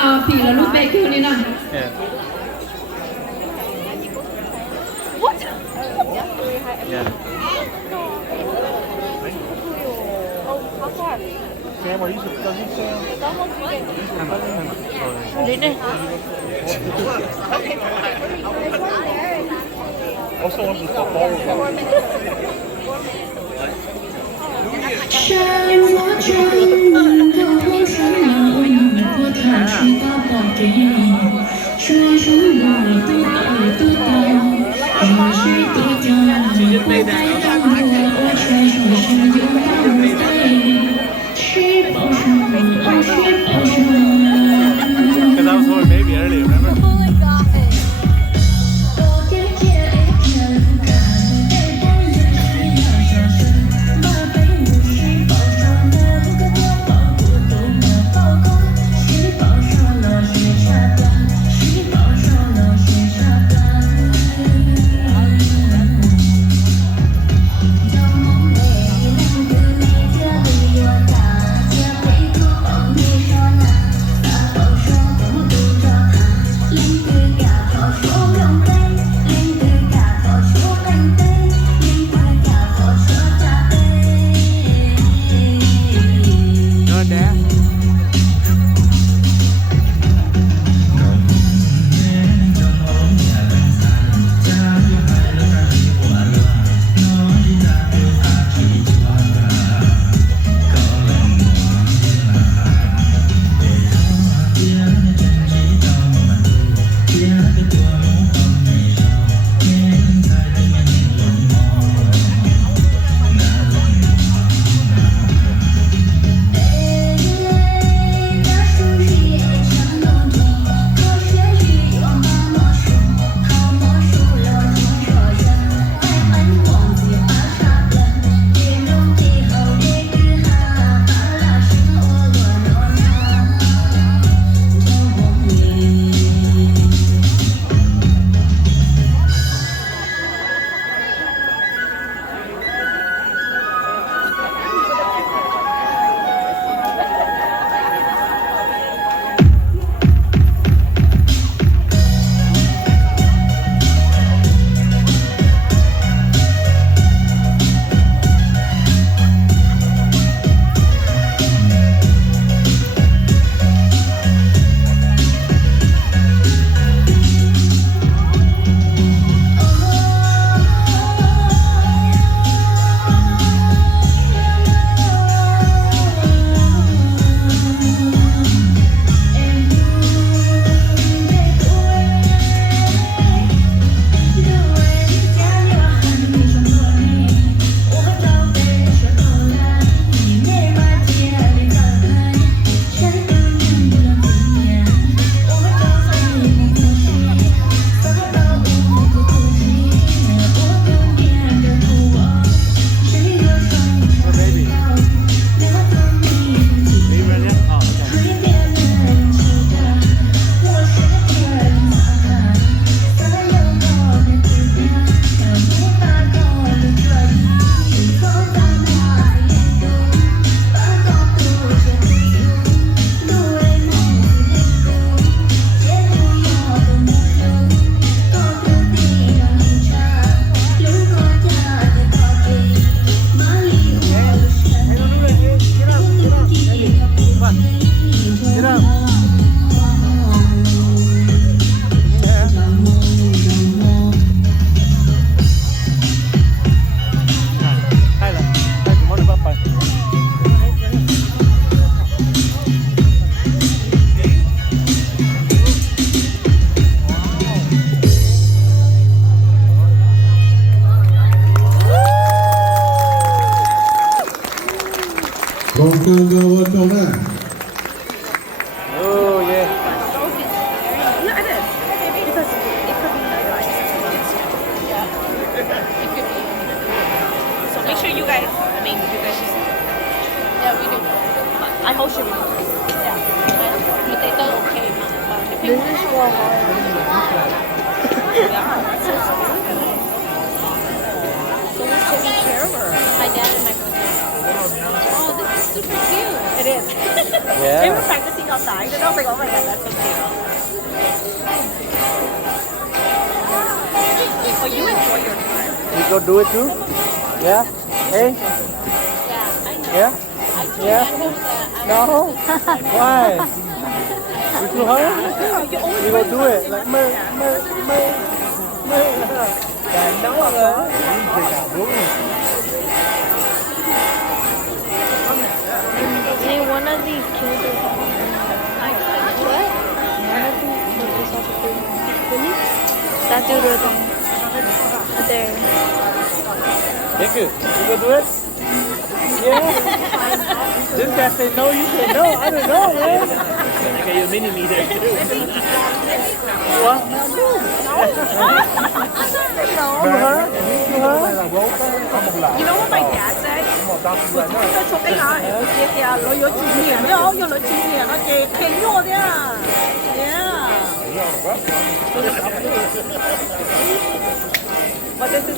Pila lu bake ni na. Yeah. What? Yeah. Sam, are you studying, Sam? Really? Also wants to follow. 山我真的我山了，我弹去打包给你，说什么都热水都掉，不该让我却说是有道理，是报什么？是报什么？ Because I was hoping maybe earlier, remember? Oh, yeah. Yeah, it is. Because it could be nice. Yeah. It could be. So make sure you guys, should. Yeah, we do. I hope she remembers. Yeah. You think they're okay? This is so hard. Yeah. So who's taking care of her? My dad and my brother. Oh, this is super cute. It is. Yeah. They were practicing outside, and I was like, oh my god, that's so cute. Oh, you enjoy your time. You go do it too? Yeah? Hey? Yeah? Yeah? No? Why? You too hard? You go do it. Like, mơ. Dạ, nấu rồi. Hey, one of these killed us. What? One of these killed us off of Really? That dude right there. Thank you. You go do it? Yeah? This guy say no, you say no. I don't know, man. Okay, your mini me there too. What? You know what my dad said? Tôi chụp cái hả? Kìa, nó có chữ nghĩa đó, nó chữ nghĩa nó kìa, kìa vô đấy à. Yeah. But this is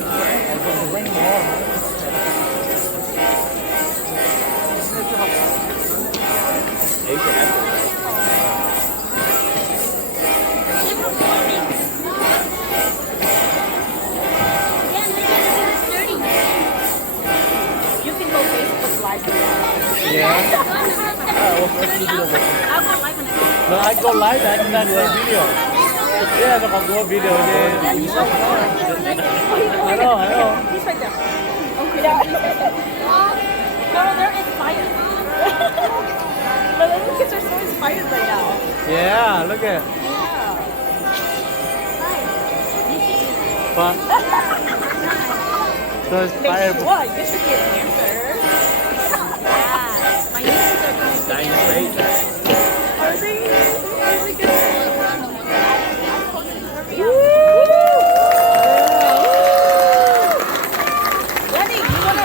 you can go Facebook Live. Yeah. No, I go live, I cannot do video. Yeah, no, I'll do a video. Yeah. I know. He's right there. Okay. Yeah. No, they're inspired. But the little kids are so inspired right now. Yeah, look at. But so inspired. What? You should be a dancer. Yeah. My nieces are going to Dying straight. Are they? Oh my Lenny, you want to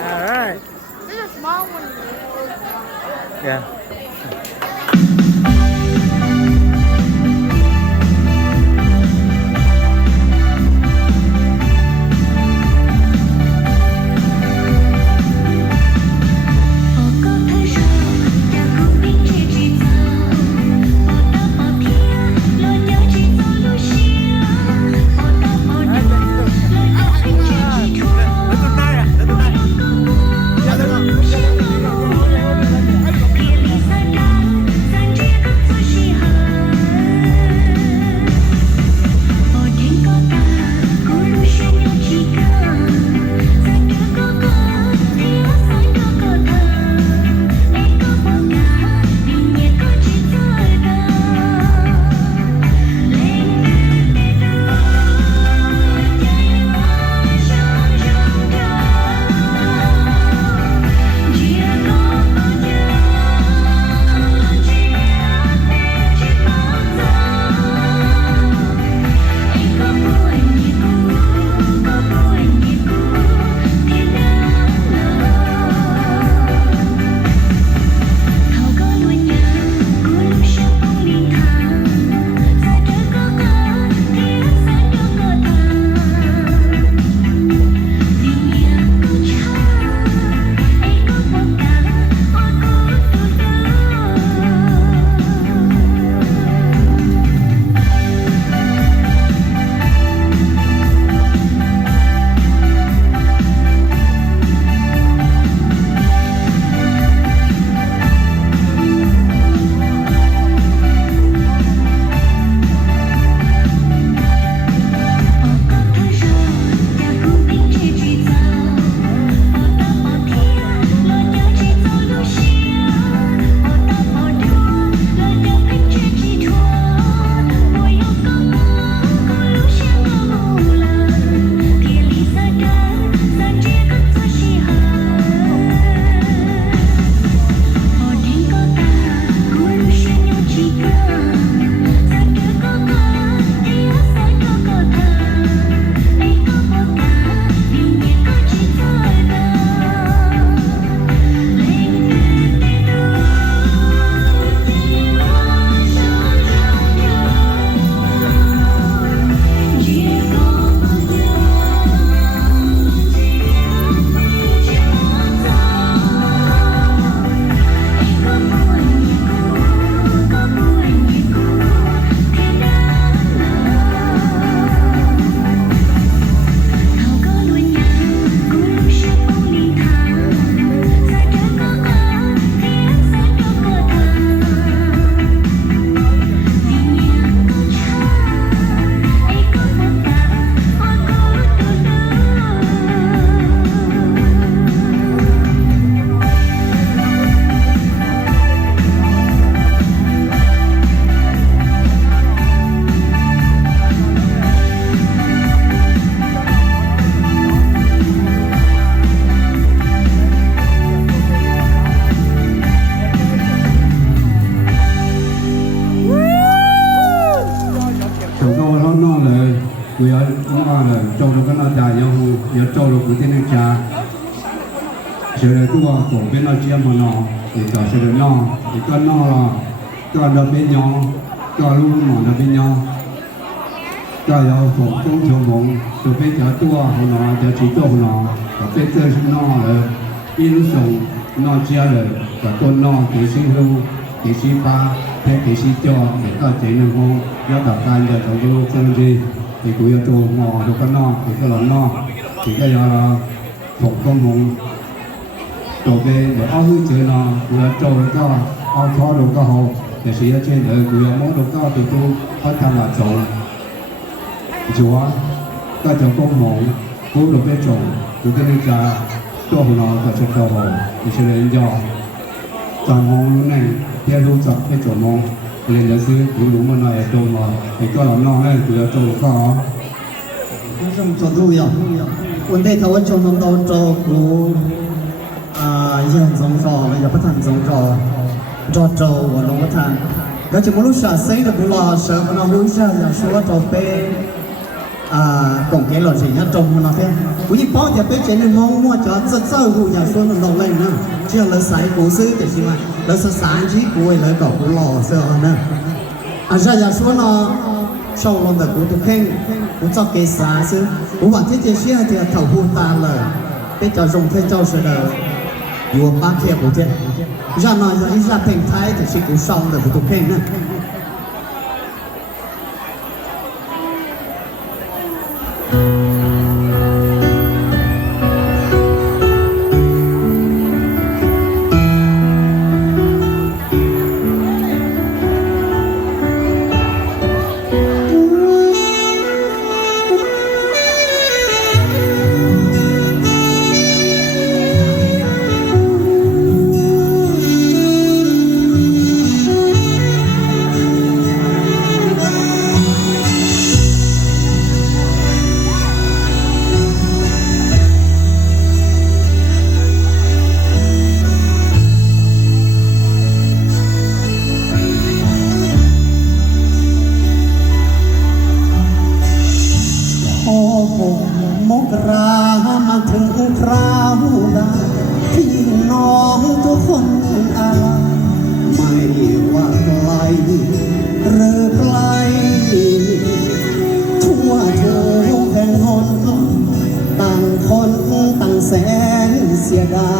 All right. There's a small one. Yeah. 有走路不定的家，现在多左边那街么呢，你找现在那，你干那了，干那边样，干路嘛那边样，干有从中球门，左边家多好呢，家去做呢，就边这是那了，一路上那家了，就多那几十路，几十八，几十叫，你到这那方要打干的，从路上去。thì cũng yêu cầu ngò được con no thì cái lòng no thì cái giờ thuộc con hùng tổ về để ao hư chơi no cũng là trâu được cao ao khó được cao hồ để sĩ ở trên đời cũng là món được cao thì tôi phát tham là trâu chúa các cháu con hùng cũng được cái trâu được cái nước trà cho hùng nó cả cho cao hồ thì sẽ lên do toàn hùng lúc này theo lưu chặt cái trâu mong lên là sư cũng đúng mà nói trâu mà thì có lòng no này cũng là trâu được cao trong trò lưu ya vấn đề thấu trong trong đầu trò của hiện giống trò và giờ bắt thành giống trò và nó bắt thành cái chỉ một lúc xả xây được là sợ nó hối ra là số trò pe tổng cái là gì nhá trong nó thế cũng như bao giờ pe trên nên mong mua cho rất sâu hụi nhà số nó đầu lên nữa chưa là sải cổ xứ thì gì mà là sáng chỉ của là cậu của lò sợ nữa ra nhà số nó sau lần đầu của tôi khen của cho cái xa xứ của bạn thiết chế xưa thì thầu hôn ta là để cho dùng thêm cho sự đời dù ba kia của thế ra nói ra thành thái thì sẽ cũng xong được của tôi khen nữaมกรามาถึงคราวใดพี่น้องทุกคนอะไรไม่ว่าไกลหรือไกลทั่วทุกแห่งหนต่างคนต่างแสนเสียดา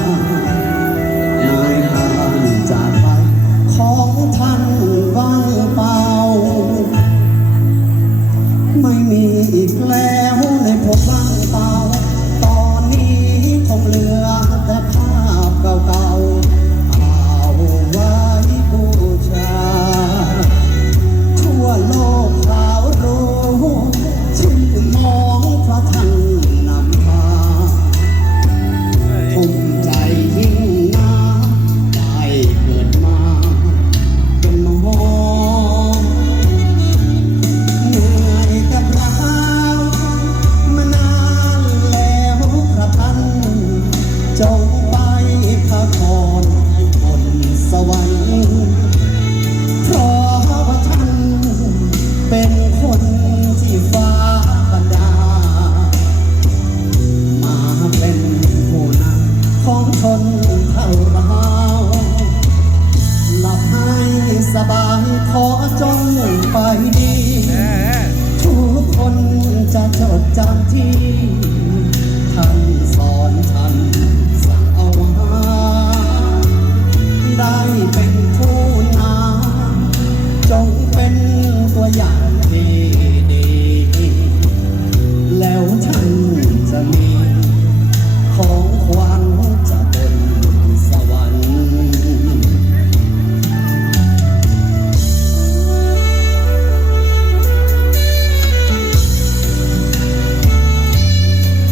ยไม่ห่างจากไปของท่านว่างเปล่าไม่มีอีกแล้วในพวกบ้านเปล่าตอนนี้คงเหลือแต่ภาพเก่าๆเอาไว้บูชาทั่วโลกข่าวรู้ชื่อมองพระท่านนำพาภูมิใจยิ่งนักได้เกิดมาเป็นมองเหนื่อยกับเรามานานแล้วพระท่านจงไปพักผ่อนบนสวรรค์เพราะว่าท่านเป็นคนที่ฟ้าบันดาลมาเป็นผู้นำของชนเผ่าเราหลับให้สบายขอจงไปดีทุกคนจะจดจำที่ท่านสอนท่านสั่งเอาไว้ได้เป็นผู้นำจงเป็นตัวอย่างที่ดีแล้วท่านจะมีของขวัญจากบนสวรรค์ ข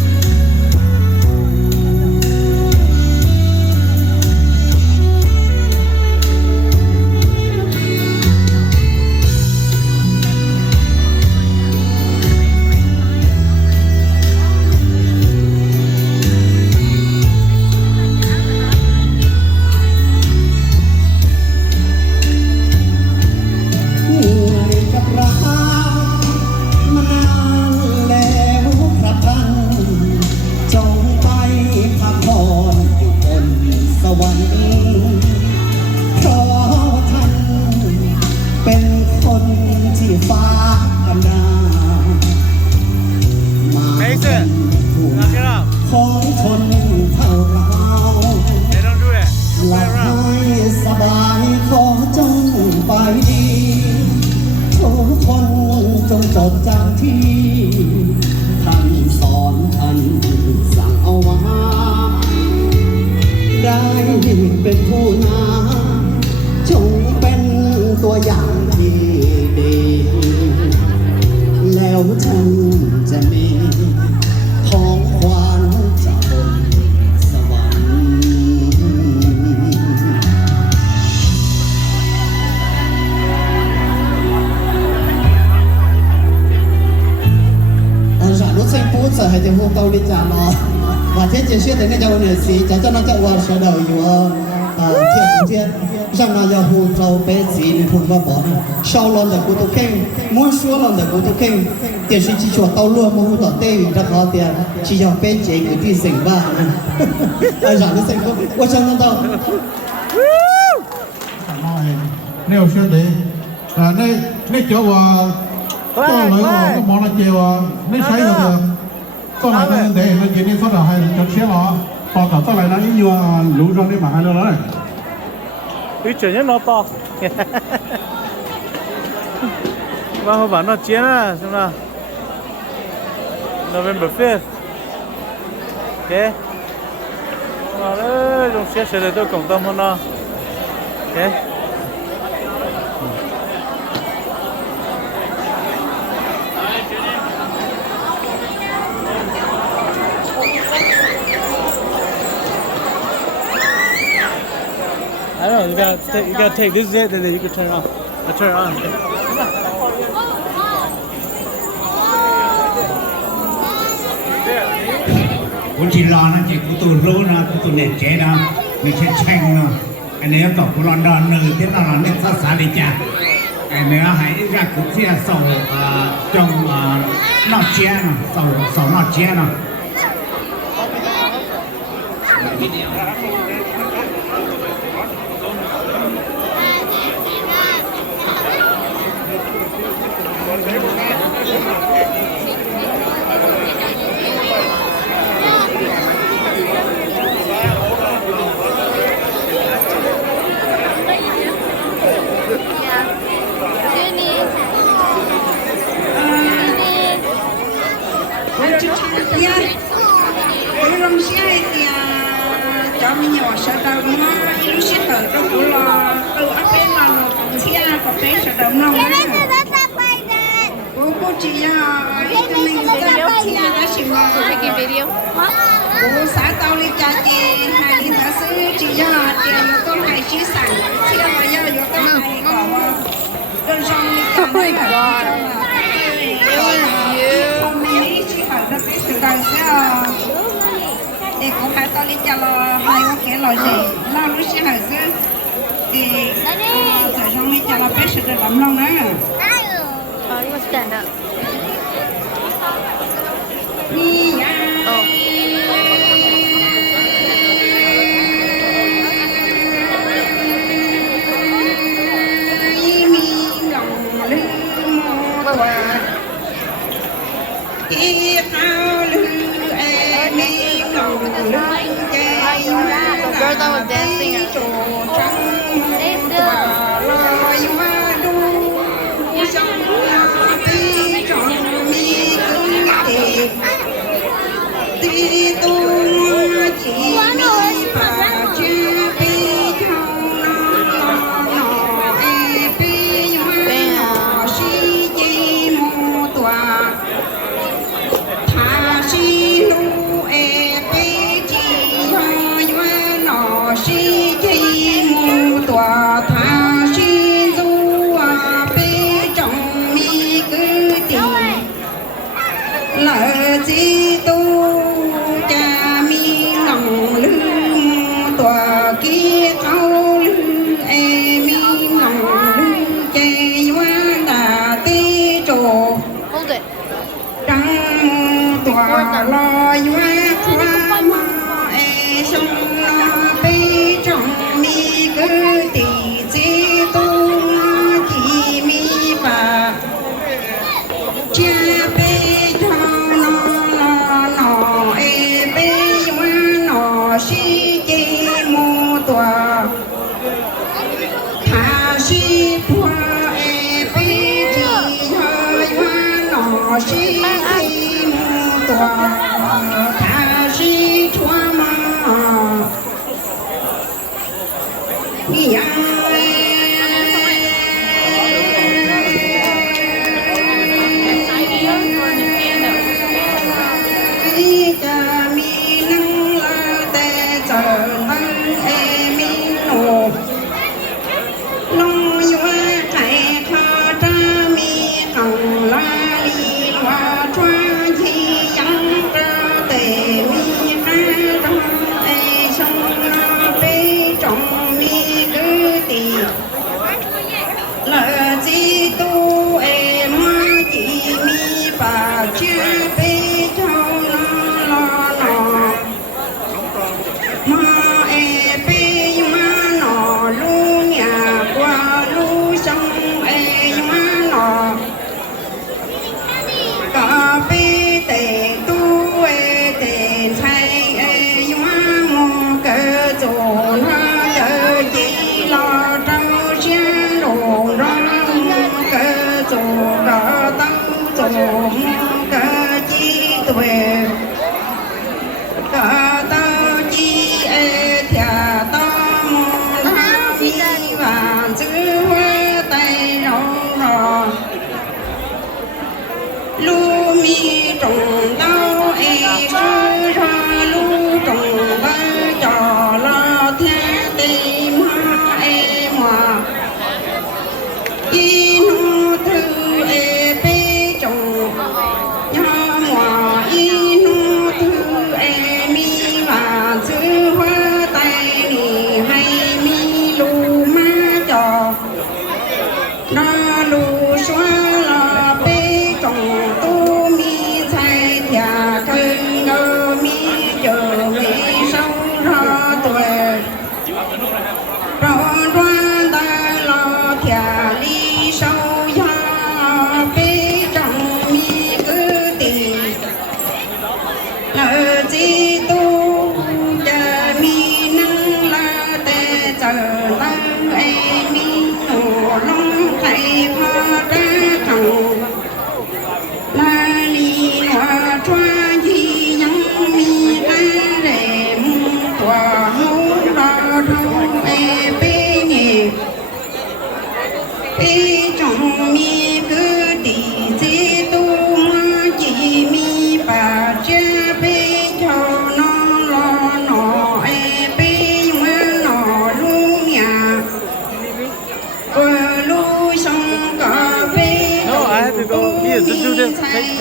คนเท่าเรา Hey, don't do that. หลับให้สบายขอจงไปดีทุกคนจงจดจำที่ท่านสอนท่านสั่งเอาไว้ได้เป็นผู้นำจงเป็นตัวอย่างที่ดีแล้วท่านจะมีของขวัญจากบนสวรรค์รู้สึกพูดเสียให้จะพูดเกาหลีจานอว่าเทียนจะเชื่อแต่ในเจ้าเนี่ยสิจะเจ้าน่าจะว่าเสด็จอยู่เทียน上那要พูดเราเป็นสีในพูดว่าบอกนะ烧了的骨头坑没说了的骨头坑电视机说到落幕到对于这好点只要被这个地省吧让你省我想到nếu chưa để nếu chỗ vào có lối vào có món là chiều nếu thấy được có lại nên để nó chỉ đi phát là hay cho xe nó họ cả có lại nó như lũ trong đi mà hay nữa đấy Ý chuyển nhất nó to. Và hôm bản nó chiến à, xem nào. November 5th. Ok. Mà đấy, dùng xe sẽ để tôi cộng tâm hơn nó. Ok. I don't know, you gotta take this is it, and then you can turn it on. I turn it on. Cô chỉ lo nó chỉ của tôi lố nó của tôi nét chế đó mình sẽ tranh nó anh ấy có của London nơi thế nào là nét sát xa đi chả anh ấy hãy ra của xe sầu trong nọ chế nó sầu nọ chế nó cho mình nhỏ sợ đầu nó lúc xí thở trong củ lò từ áp bên lò nó cũng xia có bé sợ đầu nó cô chị ít cho mình ra xia đã xỉu lò cô xã tao đi cha chị hai đi ta sư chị ra tiền tôi hay xí sản xia là do vô cái này có đơn xong đi cha oh my god không mình chỉ phải ra cái sự đầu sẽ để có hai tao đi cho lo hai cái lò gì lo lúc xí hỏi chứ thì giờ trong đi cho lo bé sự được lắm lâu nữa Oh, you must stand up. Oh. The girl that was dancing. Stay still. Đi tu chỉ phải chữ bi trong nó e bi nhỏ si chi mô tòa tha si lu e bi chi ho nó si chi mô tòa tha si du a bi trong mi cứ tìm lỡ chi tu cha 他是穿嘛，你呀。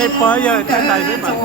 Cái bơi giờ cái này với bạn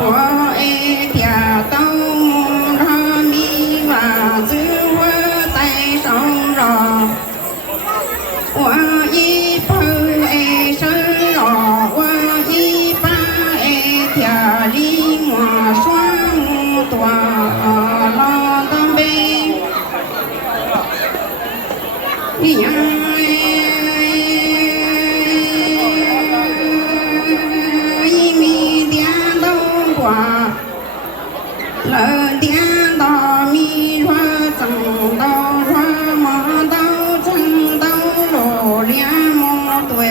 hoa e thia tao ra mi và giữ hoa tay song rò hoa y phơi e sơn rò hoa y ba e thia đi ngoa xoang tòa lo tâm bê lỡ tiếng đò mi hoa chẳng đò hoa mò đau chẳng đau lộ lia mò tuổi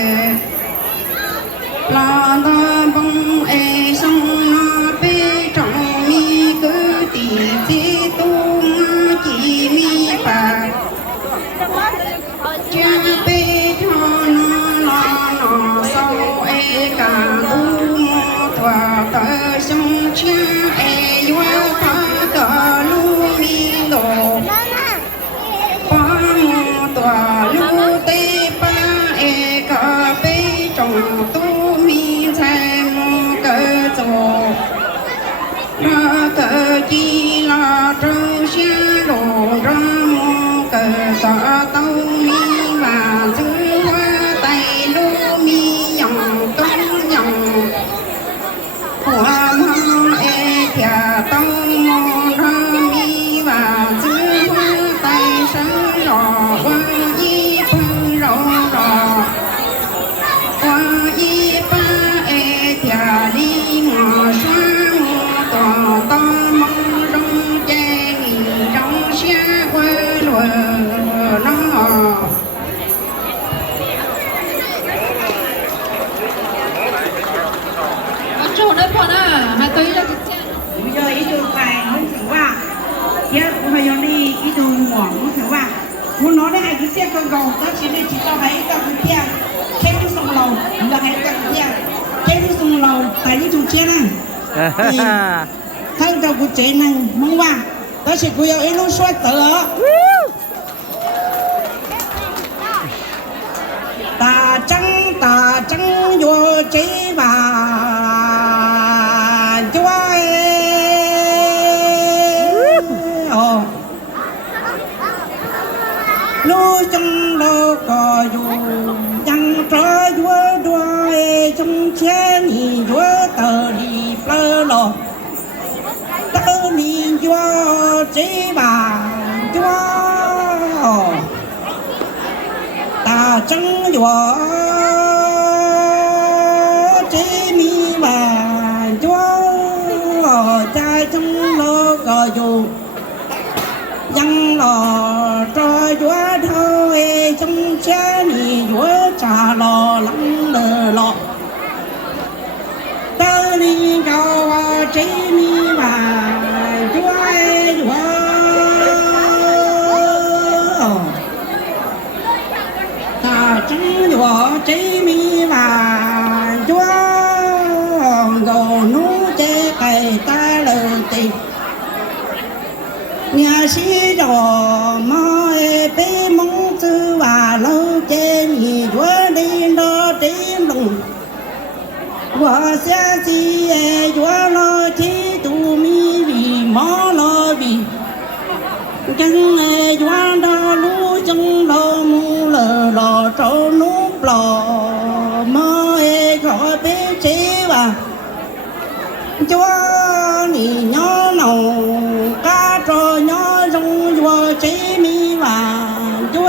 lo đò bông e sông nó bê trọng mi cứ tỉ chế tu ngã chỉ mi bà cha bê cho nó lo nó sâu e cả tu mò tòa tờ sông cha e hoa tòa lu mi đồ ba mô tòa lu tê ba e cờ bê trồng tu mi thai mô cờ trồ ra cờ chi la trâu xia đồ ra mô cờ tòa tâu mi và giữ hoa tay lu mi dòng tung dòng hoa mong e thia tâu mô ra mi và giữ hoa tay sáng rò hoa y phương rò rò hoa y ba e thia đi ngò xoa mô tòa to mong rong che nghỉ trong xe quê lùa nó chỗ đấy bọn à hai tới là thực trạng bây giờ ít đồ phải không thử vào giờ bây giờ đi ít đồ mỏng không thử vào muốn nói đấy hai cái xe con gầu đó chỉ để chỉ tao thấy tao cái kia trên cái sông lầu là hay cái kia trên cái sông lầu tại những chủ trên này thân tao của chế này mong qua tao sẽ cố gắng luôn xoay tớ ta trắng vô chế bà chúa lúa trong lô cò dù dăng trở vua đua trong chế ni vua tờ đi plơ lò tờ ni vua chế bà chúa ta trắng vua chế mi bà chúa cha trong lô cò dù dăng lò cho chúa thôi trong chế ni chúa trà lò lắng lờ lọ tơ ni cầu chế mi bà chúa ta chẳng chúa chế mi bà chúa đồ nú chế cày ta lờ tì nhà sĩ đồ mơ bê mong tư và lâu chế nhì chúa đi đó tím lùng quả xa chi chúa lo chế tu mi vì mó lo vì chẳng chúa đó lú chẳng lo mu lờ lò trâu núp lò mơ khỏi bê chế và chúa nì nhó nầu cá trò nhó rong chúa chế mi và chúa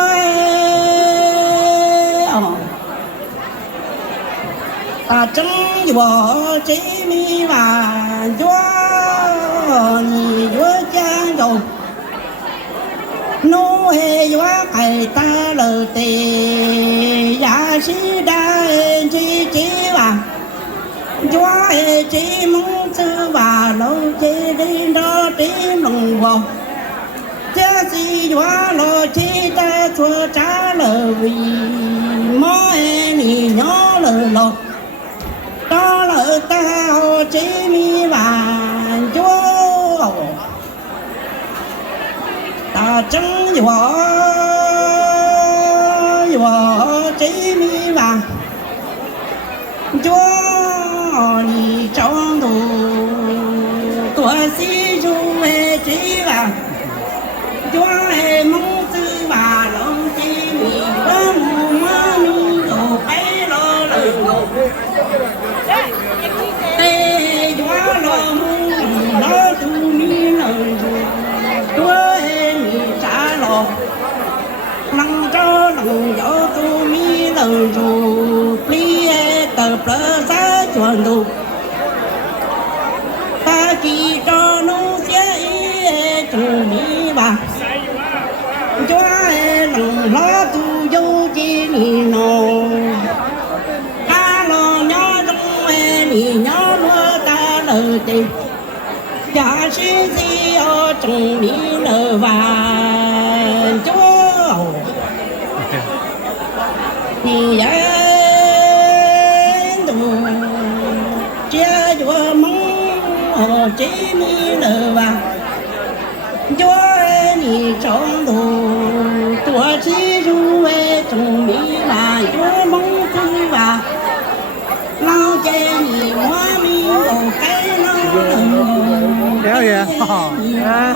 ta chẳng chúa chế mi và chúa nì chúa cha rồi nô hê quá cày ta lờ tề giá sĩ đa chi chi và chúa hê chi mong sư và lâu chi đi đó tím lòng vào cha si quá lo chi ta chua trả lờ vì mó hê nì nhó lờ lọt đó lờ ta hồ chi mi và chúa ta chẳng võ chế mi vàng chúa đi trong tù chuẩn đủ ta chỉ cho nó sẽ chuẩn bị bà cho lòng lo tu dâu chi ni nô ta lo nhỏ trong ni nhỏ lo ta lời tình giả sĩ gì ở trong ni lời vàng cho ni ya tu chia cho mong chỉ ni lời vàng cho ni trong đồ tuổi chỉ ru về trong mi là cho mong cứ và lao che ni hoa mi đồ cái nó kéo kìa à.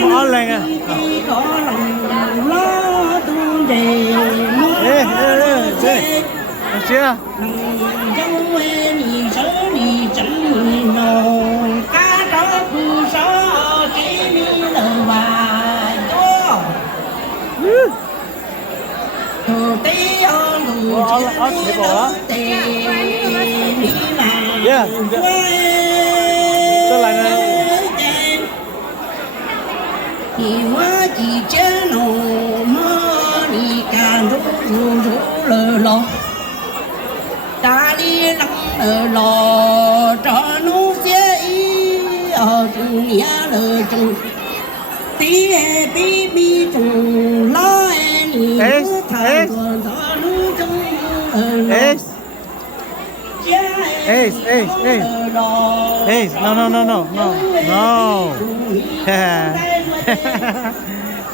Ngon lên à. Chưa? Yeah. Tôi lại này. Thì hóa chỉ chế nổ mơ đi càng rú lờ lò ta đi lắm lờ lò cho nó sẽ ý ở trong nhà lờ trong tí hè bí bí trong lo em thằng còn thọ nó trong lờ Hey, no. Yeah.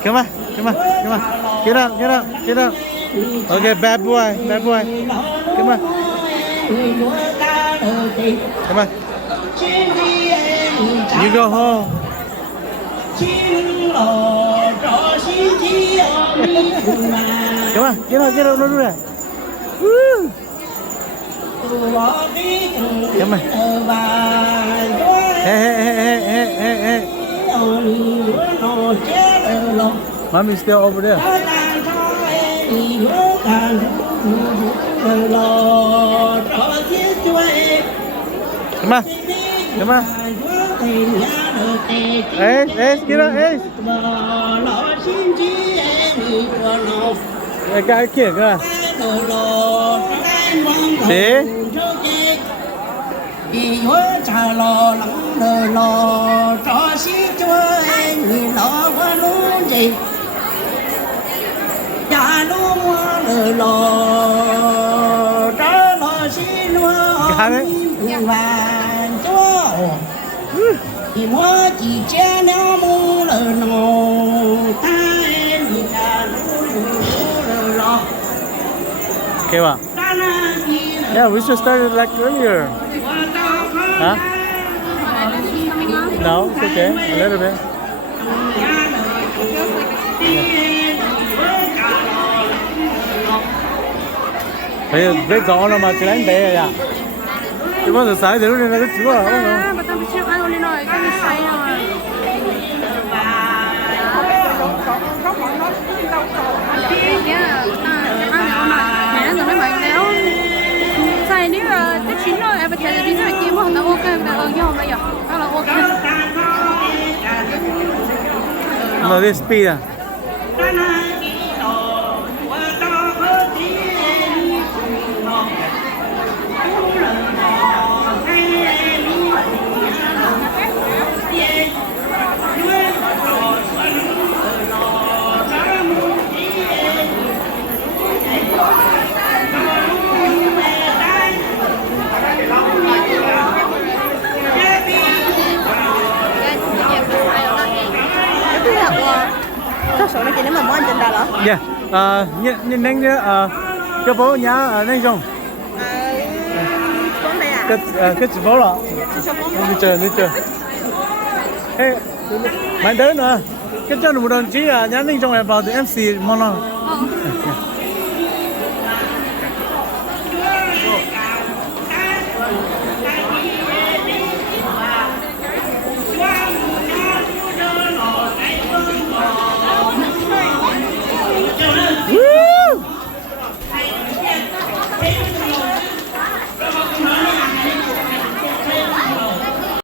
Come on. Get up. Okay, bad boy. Come on. You go home. Come on, get up, don't do that. Woo. Come on. Hey. Mommy's still over there. Come on. Ace, get up, Ace. Cái cái kia cơ. Thế. Vì nhớ trả lò lắm đời lò cho xí chúa em vì lò quá luôn gì trả luôn quá đời lò cho lò xí luôn vàng chúa thì mua chỉ che nhau mua lời nổ ta em vì trả luôn đời lò. Okay, well. Yeah, we should start it like earlier. Huh? No, it's okay. A little bit. Bây giờ rõ là mà chỉ đánh bé à? Chứ bao giờ sáng thì lúc này nó cứ chua à? Mà tao bị chiếc ăn lên rồi, cái bị say rồi. Mẹ nó nói mày nếu xài nếu cái chín rồi em phải chạy đi rồi kiếm một tao ok là nhau bây giờ đó là ok. No, this speed à? Số này chỉ nếu mà muốn ăn chân đà hả? Dạ, nhìn đánh cái bố nhá đánh rồng. Con này à? Cái chỉ bố là. Đi chơi. Hey, mày tới nữa. Cái chân một đồng chí nhá đánh rồng này vào từ MC món nào?